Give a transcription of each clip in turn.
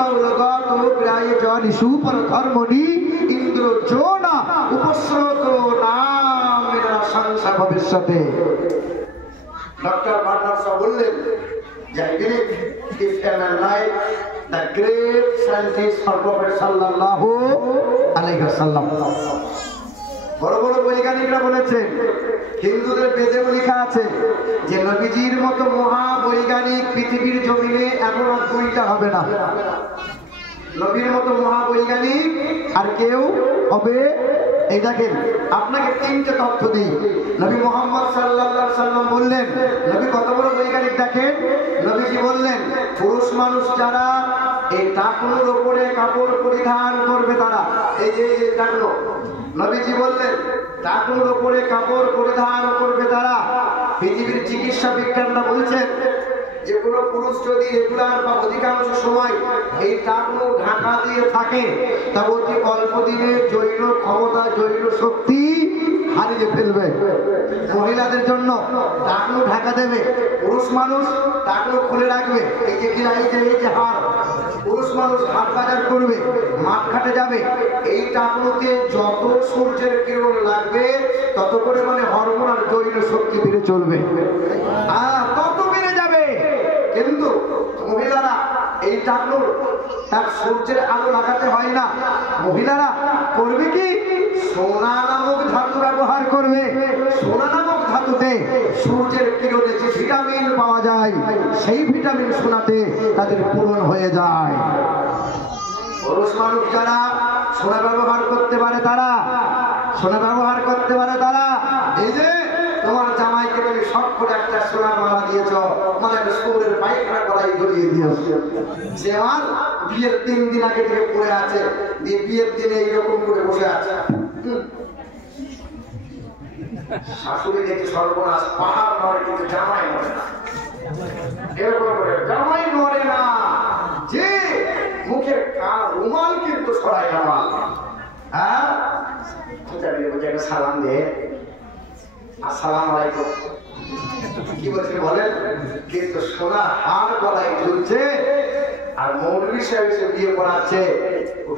কৌলগত প্রায় জনিষু পর ধর্মনি ইন্দ্র জোনা উপস্রোত নাম এরা সংসার ভবিষ্যতে। ডক্টর বার্নার্ড শ বললেন যে I believe if a man like the great scientist or Prophet sallallahu alaihi wasallam, বড় বড় বৈজ্ঞানিকরা বলেছেন, হিন্দুদের বেদেও লেখা আছে যে নবীজির মতো মহা বৈজ্ঞানিক পৃথিবীর জমিনে এমন দুইটা হবে না। নবীর মতো মহা বৈজ্ঞানিক আর কেউ হবে। এই দেখেন আপনাকে তিনটে তথ্য দিই। নবী মুহাম্মদ সাল্লাল্লাহু আলাইহি ওয়াসাল্লাম বললেন, নবী কত বড় বৈজ্ঞানিক দেখেন। নবীজি বললেন পুরুষ মানুষ যারা এই টাকনুর উপরে কাপড় পরিধান করবে তারা, এই যে টাকনু, নবীজি বললেন টাকনুর উপরে কাপড় পরিধান করবে তারা। পৃথিবীর চিকিৎসা বিজ্ঞানরা বলছেন যে কোনো পুরুষ যদি রেগুলার বা অধিকাংশ সময় এই টাকনু ঢাকা দিয়ে থাকে তবে অতি অল্প দিনে জৈন ক্ষমতা জৈন শক্তি হারিয়ে ফেলবে। মহিলাদের জন্য টাকনু ঢাকা দেবে, পুরুষ মানুষ টাকনু খুলে রাখবে। এই যে কিনা এই যে হাড়, পুরুষ মানুষ হাট বাজার করবে, মাঠ ঘাটে যাবে, এই টাকনুতে যত সূর্যের কিরণ লাগবে তত করে মানে হরমোন আর জৈন শক্তি বেড়ে চলবে, তত বেড়ে যাবে। কিন্তু মহিলারা এই টাকনুর তার সূর্যের আলো লাগাতে হয় না। মহিলারা করবে কি, সোনা নামক ধাতু ব্যবহার করবে। সোনা নামক ধাতুতে সূর্যের কিরণে যে ভিটামিন পাওয়া যায় সেই ভিটামিন সোনাতে তাদের পূরণ হয়ে যায়। পুরুষ মানুষ যারা সোনা ব্যবহার করতে পারে তারা, সোনা ব্যবহার করতে পারে তারা, এই যে তোমার জামাইকে তুমি শখ করে একটা সোনার মালা দিয়েছ, মানে স্কুলের পায়খানা গলায় ঝুলিয়ে দিয়েছ, সে আমার বিয়ের 3 দিন আগে থেকে পড়ে আছে, দিয়ে বিয়ের দিনে এইরকম করে বসে আছে। শাশুড়ি দেখে সর্বনাশ, পাহাড় নড়ে কিন্তু জামাই নড়ে না। এরকম করে জামাই নড়ে না, যে মুখের রুমাল কিন্তু সরাই রুমাল। হ্যাঁ সালাম দিয়ে আসসালামু আলাইকুম কি বলছেন বলেন, কিন্তু সোনার হার গলায় ঝুলছে আর মৌলভী সাহেব এসে বিয়ে পড়াচ্ছে।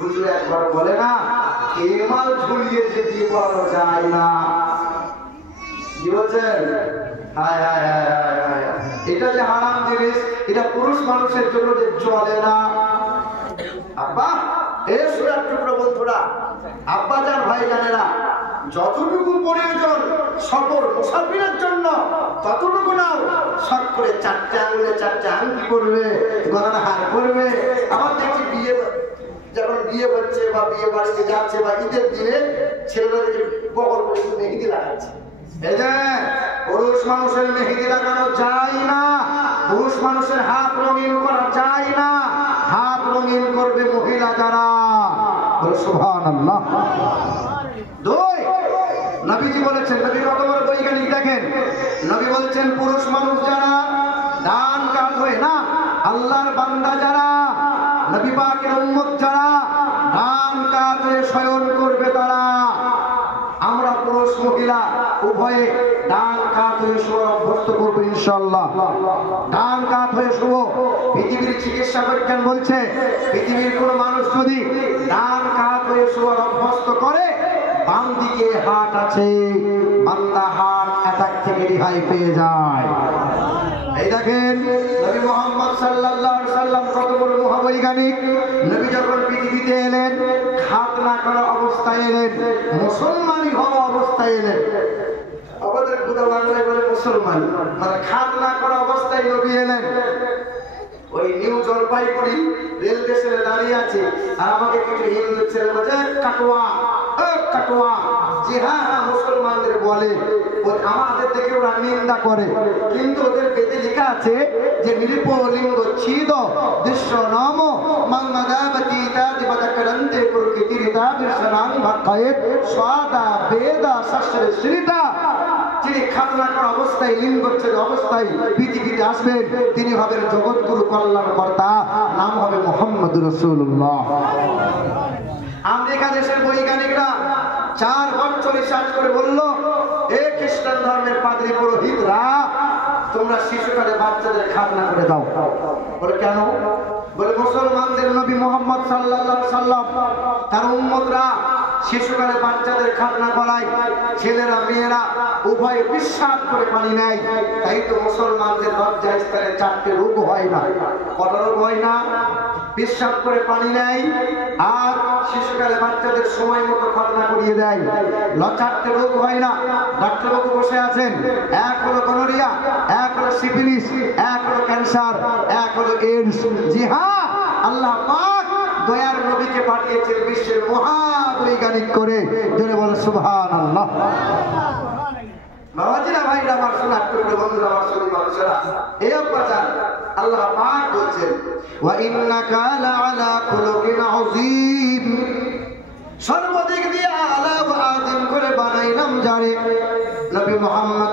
হুজুর একবার বলে না কেমাল ঝুলিয়ে যে বিয়ে পড়ানো যায় না, কি বলছেন? হায় হায় হায় হায়, এটা যে হারাম জিনিস, এটা পুরুষ মানুষের জন্য যে চলে না। আব্বা এ সুরার টুকরো বন্ধুরা, আব্বা জান ভাই জানেরা, যতটুকু প্রয়োজন সফর মুসাফিরের জন্য ততটুকু নাও। শখ করে 4টে আঙুলে 4টে আংটি করবে, গলার হার করবে। আমার দেখছি বিয়ে যখন বিয়ে হচ্ছে বা বিয়ে বাড়িতে যাচ্ছে বা ঈদের দিনে ছেলেরা দেখে বগল করে মেহেদি লাগাচ্ছে। এই যে পুরুষ মানুষের মেহেদি লাগানো যায় না, পুরুষ মানুষের হাত রঙিন করা যায় না। হাত রঙিন করবে মহিলা যারা। সুবহানাল্লাহ। দুই, নবীজি বলেছেন, নবী কত বড় বৈজ্ঞানিক দেখেন, নবী বলছেন পুরুষ মানুষ যারা ডান কাত হয়ে না, আল্লাহর বান্দা যারা, নবী পাকের উম্মত যারা ডান কাত হয়ে শয়ন করবে তারা। আমরা পুরুষ মহিলা উভয়ে ডান কাত হয়ে শোয়া অভ্যস্ত করবো ইনশাআল্লাহ। ডান কাত হয়ে শোবো। পৃথিবীর চিকিৎসা বিজ্ঞান বলছে পৃথিবীর কোন মানুষ যদি ডান কাত হয়ে শোয়ার অভ্যস্ত করে, বাম দিকে হাট আছে, বান্দা হাট অ্যাটাক থেকে রেহাই পেয়ে যায়। এই দেখেন নবী মুহাম্মদ সাল্লাল্লাহু আলাইহি সাল্লাম কত বড় মহাবৈজ্ঞানিক। নবী যখন পৃথিবীতে এলেন খাতনা করা অবস্থায় এলেন, মুসলমানি হওয়া অবস্থায় এলেন। আমাদের খুদা বাংলায় বলে মুসলমান, মানে খাতনা করা অবস্থায় নবী এলেন। ওই নিউ জলপাইগুড়ি রেল স্টেশনে দাঁড়িয়ে আছে, আর আমাকে কিছু হিন্দু ছেলে বলছে কাটোয়া কাটোয়া। যে হ্যাঁ হ্যাঁ মুসলমানদের বলে, আমাদের দেখে ওরা নিন্দা করে, কিন্তু ওদের বেদে লেখা আছে যে নিরুপলিঙ্গ ছিদ দৃশ্য নম মঙ্গদাবতী তাদিবদকরন্তে প্রকৃতিরিতা বিরসনাং ভাকায়েত স্বাদা বেদা শাস্ত্রে শ্রীতা। যিনি খাতনা করা অবস্থায় লিঙ্গচ্ছেদ অবস্থায় পৃথিবীতে আসবেন তিনি হবেন জগৎগুরু কল্যাণকর্তা, নাম হবে মুহাম্মদুর রাসূলুল্লাহ। আমেরিকা দেশের বৈজ্ঞানিকরা 4 বছর রিসার্চ করে বলল, এ খ্রিস্টান ধর্মের পাদ্রী পুরোহিতরা তোমরা শিশুকালে বাচ্চাদের খাতনা করে দাও। বলে কেন? বলে মুসলমানদের নবী নবী মুহাম্মদ সাল্লাল্লাহু আলাইহি সাল্লাম তার উম্মতরা শিশুকালে বাচ্চাদের খাতনা করায়, ছেলেরা মেয়েরা উভয়ে বিশ্বাস করে পানি নেয়। তাই তো মুসলমানদের লজ্জা স্তরে 4টে রোগ হয় না। কত রোগ হয় না? বিশ্বাস করে পানি নেয় আর শিশুকালে বাচ্চাদের সময় মতো খাতনা করিয়ে দেয়। 4টে রোগ হয় না। ডাক্তারবাবু বসে আছেন, এক হলো গনোরিয়া, এক হলো সিফিলিস, এক হলো ক্যান্সার, এক হলো এইডস। জি হ্যাঁ, আল্লাহ পাক দয়ার নবীকে পাঠিয়েছেন বিশ্বের মহাবৈজ্ঞানিক করে। জোরে বলো সুবহানাল্লাহ। বাবাজিরা, ভাইরা আমার, শোনার টুকরো বন্ধুরা, আমার সবই মানুষেরা, এই অত্যাচার আল্লাহ পাক বলছেন ওয়া ইন্নাকা লাআলা খুলুকিন আযীম। সর্বদিক দিয়ে আলা ওয়া আযীম করে বানাইলাম যারে, নবী মুহাম্মদ